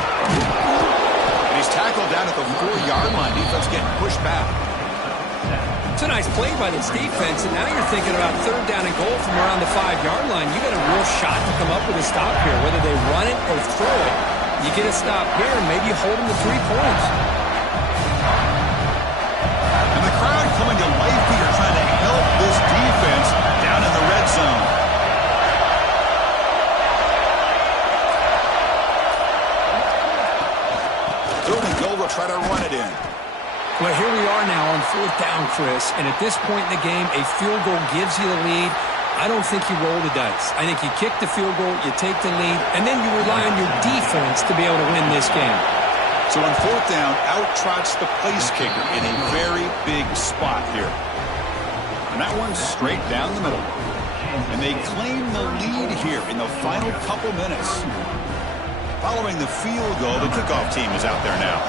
And he's tackled down at the 4-yard line. Defense getting pushed back. It's a nice play by this defense, and now you're thinking about 3rd down and goal from around the 5-yard line. You got a real shot to come up with a stop here, whether they run it or throw it. You get a stop here, and maybe you hold them to 3 points. And the crowd coming to life here, trying to help this defense down in the red zone. 3rd and goal, they'll try to run it in. Well, here we are now on 4th down, Chris, and at this point in the game, a field goal gives you the lead. I don't think you roll the dice. I think you kick the field goal, you take the lead, and then you rely on your defense to be able to win this game. So on 4th down, out trots the place kicker in a very big spot here. And that one's straight down the middle. And they claim the lead here in the final couple minutes. Following the field goal, the kickoff team is out there now.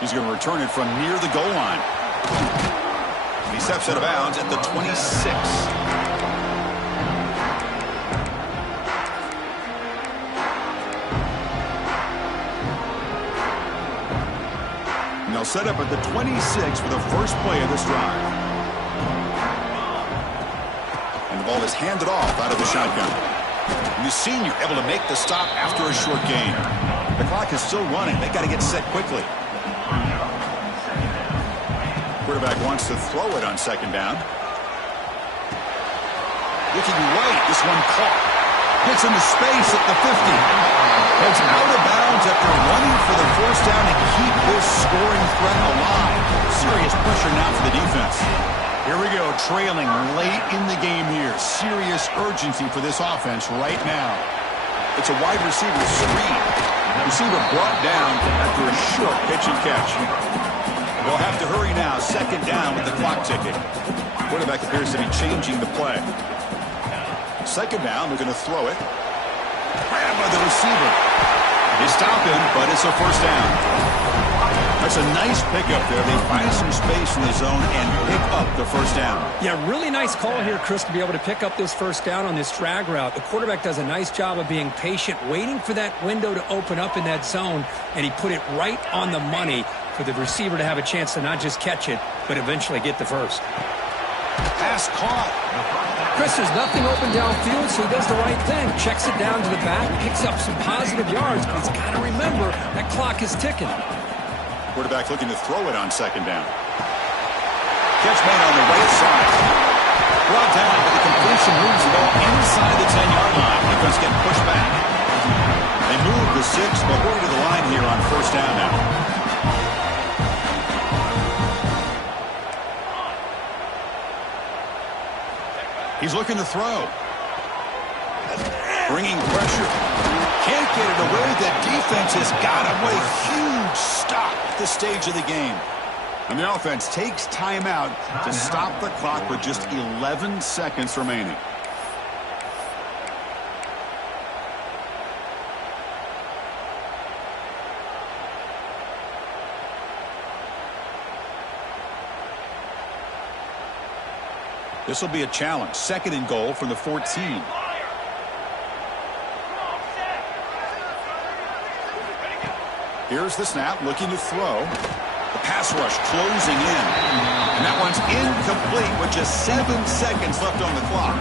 He's going to return it from near the goal line. He steps out of bounds at the 26. And they'll set up at the 26 for the first play of this drive. And the ball is handed off out of the shotgun. And the senior able to make the stop after a short gain. The clock is still running. They got to get set quickly. Quarterback wants to throw it on 2nd down. Looking right. This one caught. Gets into space at the 50. Heads out of bounds after running for the 1st down to keep this scoring threat alive. Serious pressure now for the defense. Here we go, trailing late in the game here. Serious urgency for this offense right now. It's a wide receiver screen. Receiver brought down after a short pitch and catch. They'll have to hurry now. 2nd down with the clock ticking. Quarterback appears to be changing the play. 2nd down, they're going to throw it. Grabbed by the receiver. They stop him, but it's a 1st down. That's a nice pickup there. They find some space in the zone and pick up the 1st down. Yeah, really nice call here, Chris, to be able to pick up this 1st down on this drag route. The quarterback does a nice job of being patient, waiting for that window to open up in that zone, and he put it right on the money for the receiver to have a chance to not just catch it, but eventually get the first. Pass caught. Chris, there's nothing open downfield, so he does the right thing. Checks it down to the back, picks up some positive yards, but he's got to remember that clock is ticking. Quarterback looking to throw it on 2nd down. Catch made on the right side. Brought down, but the completion moves the ball inside the 10-yard line. Defense getting pushed back. the 6, but we're to the line here on first down now. He's looking to throw. Bringing pressure. Can't get it away. The defense has got him. What a huge stop at this stage of the game. And the offense takes timeout to stop the clock with just 11 seconds remaining. This will be a challenge. 2nd and goal from the 14. Here's the snap, looking to throw. The pass rush closing in. And that one's incomplete with just 7 seconds left on the clock.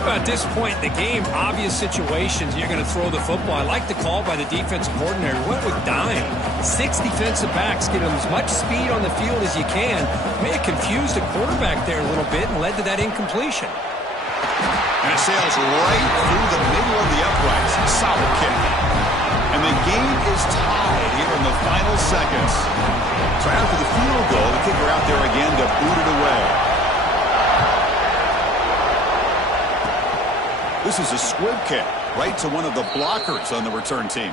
At this point in the game, obvious situations, you're going to throw the football. I like the call by the defensive coordinator. Went with dime. 6 defensive backs, get them as much speed on the field as you can. May have confused the quarterback there a little bit and led to that incompletion. And it sails right through the middle of the uprights. Solid kick. And the game is tied here in the final seconds. So after the field goal, the kicker out there again to boot it away. This is a squib kick right to one of the blockers on the return team.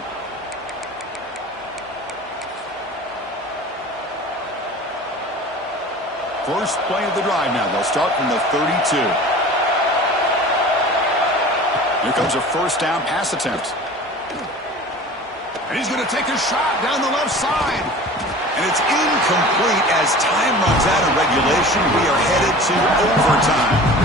First play of the drive now. They'll start from the 32. Here comes a first down pass attempt. And he's going to take a shot down the left side. And it's incomplete as time runs out of regulation. We are headed to overtime.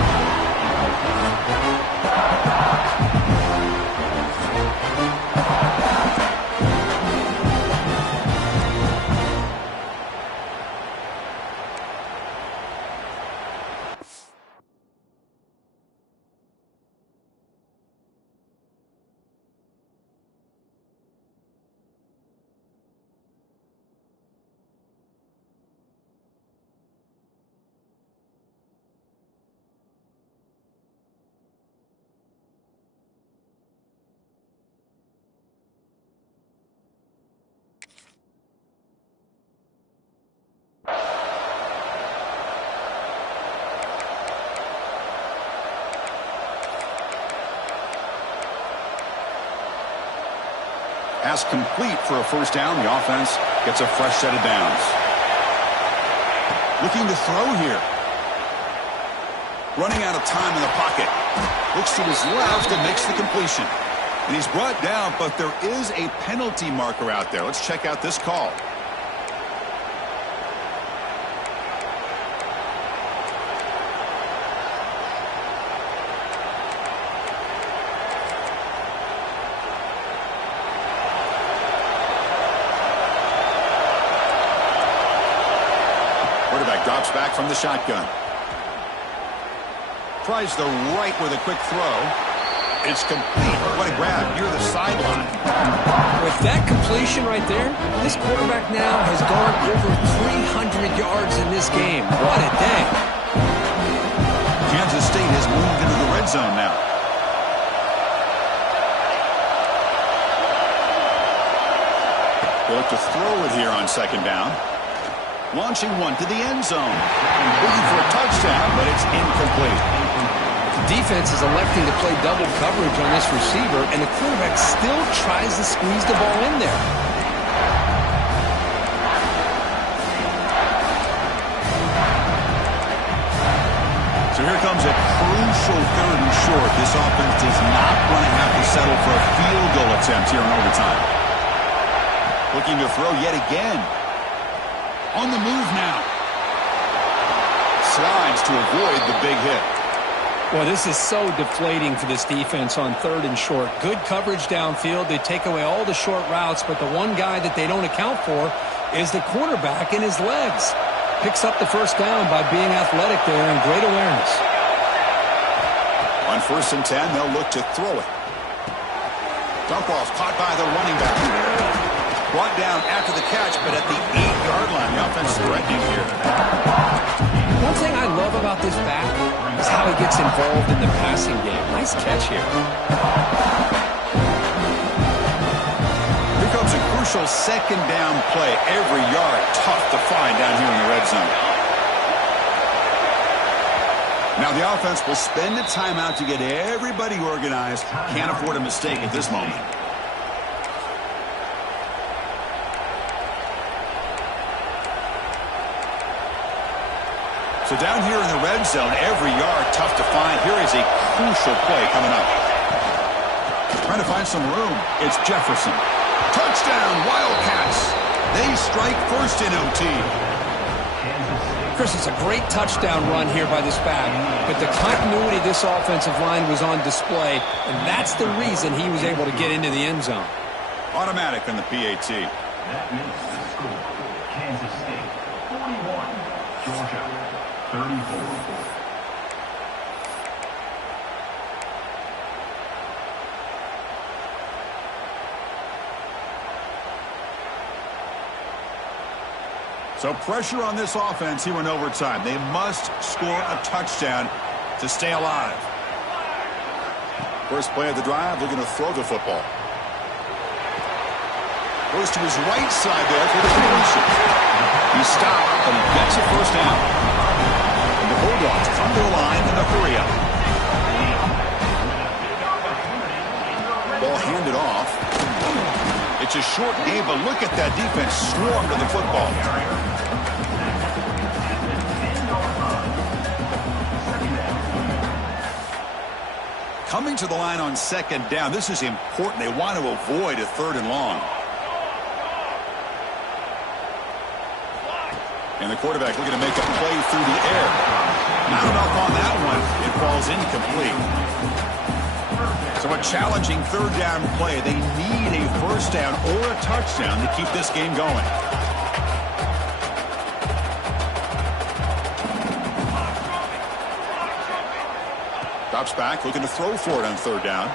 Pass complete for a first down. The offense gets a fresh set of downs. Looking to throw here. Running out of time in the pocket. Looks to his left and makes the completion. And he's brought down, but there is a penalty marker out there. Let's check out this call. Drops back from the shotgun. Tries the right with a quick throw. It's complete. What a grab near the sideline. With that completion right there, this quarterback now has gone over 300 yards in this game. What a day. Kansas State has moved into the red zone now. They look to throw it here on 2nd down. Launching one to the end zone. Looking for a touchdown, but it's incomplete. The defense is electing to play double coverage on this receiver, and the quarterback still tries to squeeze the ball in there. So here comes a crucial 3rd and short. This offense does not want to have to settle for a field goal attempt here in overtime. Looking to throw yet again. On the move now. Slides to avoid the big hit. Well, this is so deflating for this defense on 3rd and short. Good coverage downfield. They take away all the short routes, but the one guy that they don't account for is the quarterback and his legs. Picks up the first down by being athletic there and great awareness. On 1st and 10, they'll look to throw it. Dump off caught by the running back. Brought down after the catch, but at the 8-yard line, the offense threatening here. One thing I love about this back is how he gets involved in the passing game. Nice catch here. crucial second down play. Every yard tough to find down here in the red zone. Now the offense will spend a timeout to get everybody organized. Can't afford a mistake at this moment. So down here in the red zone, every yard tough to find. Here is a crucial play coming up. Trying to find some room. It's Jefferson. Touchdown, Wildcats. They strike first in OT. Chris, it's a great touchdown run here by this back, but the continuity of this offensive line was on display, and that's the reason he was able to get into the end zone. Automatic on the PAT. That makes the score. Kansas State 41, Georgia 34. So pressure on this offense here in overtime. They must score a touchdown to stay alive. First play of the drive, they're going to throw the football. Goes to his right side there for the completion. He stopped, but he gets a first down. And the Bulldogs come to the line in a hurry up. Ball handed off. It's a short game, but look at that defense swarm to the football. Coming to the line on second down. This is important. They want to avoid a third and long. And the quarterback looking to make a play through the air. Not enough on that one. It falls incomplete. So a challenging third down play. They need a first down or a touchdown to keep this game going. Drops back, looking to throw for it on third down.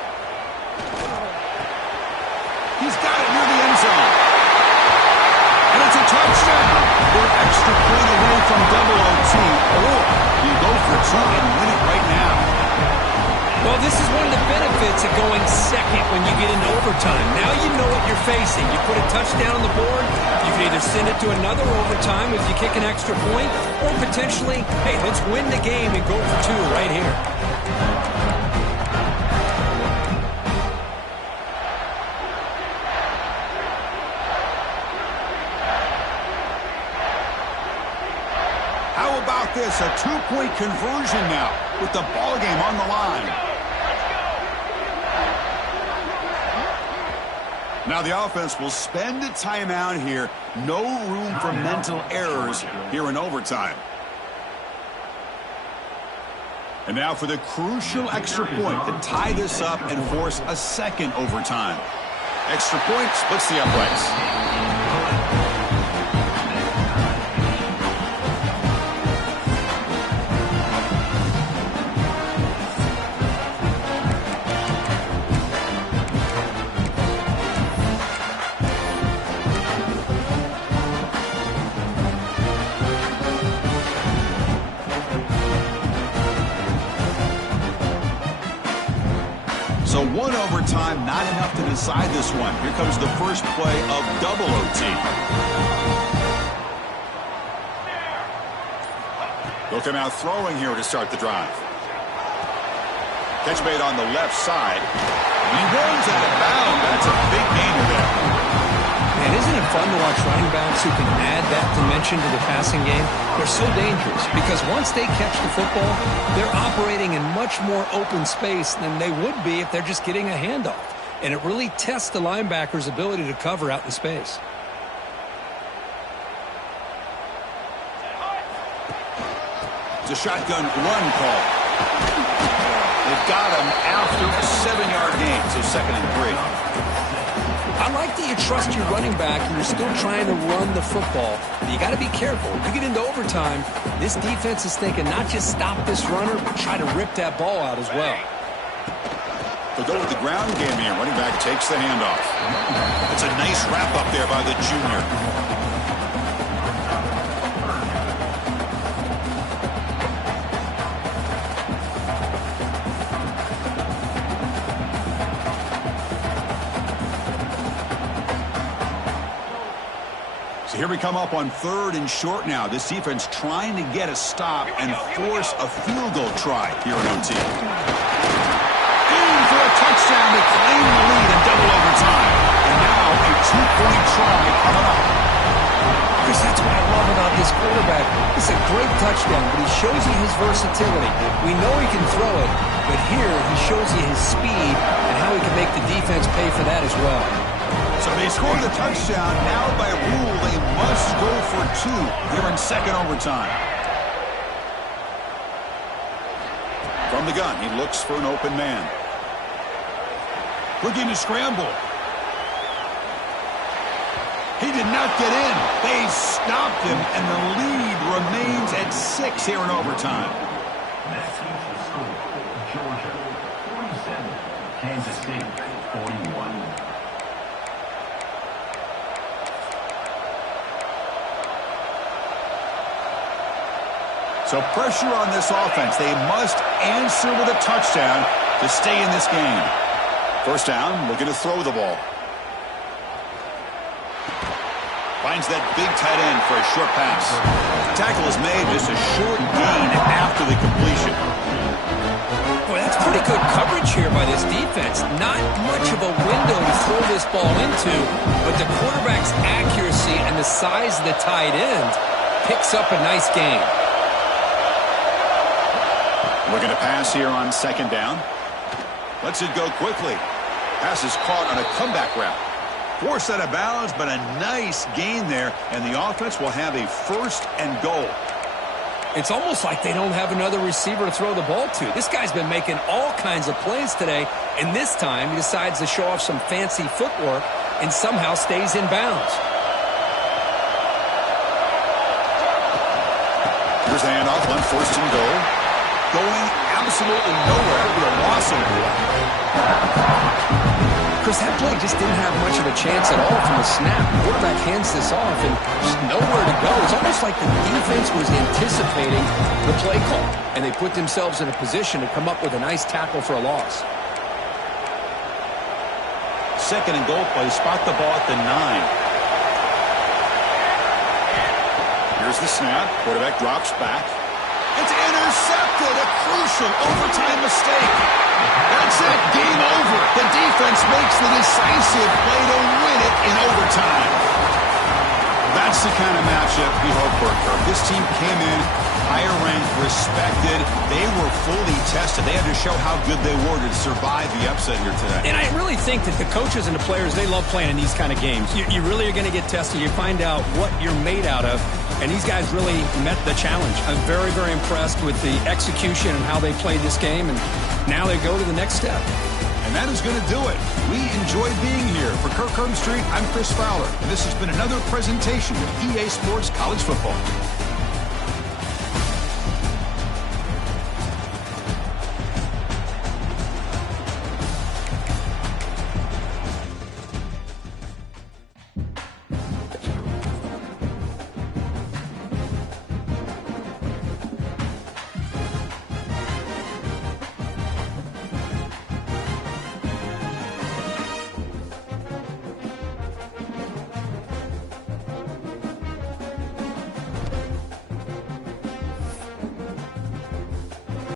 He's got it near the end zone. And it's a touchdown. They're extra point away from double OT, or you go for two and win it right now. Well, this is one of the benefits of going second when you get into overtime. Now you know what you're facing. You put a touchdown on the board, you can either send it to another overtime if you kick an extra point, or potentially, hey, let's win the game and go for two right here. How about this? A two-point conversion now with the ball game on the line. Now the offense will spend a timeout here. No room for mental errors here in overtime. And now for the crucial extra point to tie this up and force a second overtime. Extra point splits the uprights. So one overtime, not enough to decide this one. Here comes the first play of double OT. They'll come out throwing here to start the drive. Catch made on the left side. He runs out of bounds. That's a big gainer there. And isn't it fun to watch running backs who can add that dimension to the passing game? They're so dangerous because once they catch the football, they're operating in much more open space than they would be if they're just getting a handoff. And it really tests the linebacker's ability to cover out in space. It's a shotgun run call. They've got him after a 7-yard gain, so 2nd and 3. I like that you trust your running back and you're still trying to run the football. But you got to be careful. If you get into overtime, this defense is thinking not just stop this runner, but try to rip that ball out as well. They'll go with the ground game here. Running back takes the handoff. It's a nice wrap up there by the junior. So here we come up on 3rd and short now. This defense trying to get a stop and force a field goal try here in OT. In for a touchdown to claim the lead in double overtime. And now a 2-point try coming up. Chris, that's what I love about this quarterback. It's a great touchdown, but he shows you his versatility. We know he can throw it, but here he shows you his speed and how he can make the defense pay for that as well. So they score the touchdown. Now by rule, they must go for 2 here in 2nd overtime. From the gun, he looks for an open man. Looking to scramble. He did not get in. They stopped him, and the lead remains at 6 here in overtime. That's the score. Georgia, 47. Kansas State, 41. So pressure on this offense. They must answer with a touchdown to stay in this game. 1st down, looking to throw the ball. Finds that big tight end for a short pass. Tackle is made, just a short gain after the completion. Boy, that's pretty good coverage here by this defense. Not much of a window to throw this ball into, but the quarterback's accuracy and the size of the tight end picks up a nice gain. Looking to pass here on 2nd down. Lets it go quickly. Pass is caught on a comeback route. Forced out of bounds, but a nice gain there, and the offense will have a 1st and goal. It's almost like they don't have another receiver to throw the ball to. This guy's been making all kinds of plays today, and this time he decides to show off some fancy footwork and somehow stays in bounds. Here's the handoff on 1st and goal. Going absolutely nowhere with a loss of the Chris, that play just didn't have much of a chance at all from the snap. The quarterback hands this off and just nowhere to go. It's almost like the defense was anticipating the play call, and they put themselves in a position to come up with a nice tackle for a loss. 2nd and goal play. Spot the ball at the 9. Here's the snap. Quarterback drops back. It's intercepted. A crucial overtime mistake. That's it. Game over. The defense makes the decisive play to win it in overtime. That's the kind of matchup we hope for, Kirk. This team came in higher ranked, respected. They were fully tested. They had to show how good they were to survive the upset here today. And I really think that the coaches and the players, they love playing in these kind of games. You really are going to get tested. You find out what you're made out of. And these guys really met the challenge. I'm very, very impressed with the execution and how they played this game. And now they go to the next step. And that is going to do it. We enjoyed being here. For Kirk Street, I'm Chris Fowler. And this has been another presentation of EA Sports College Football.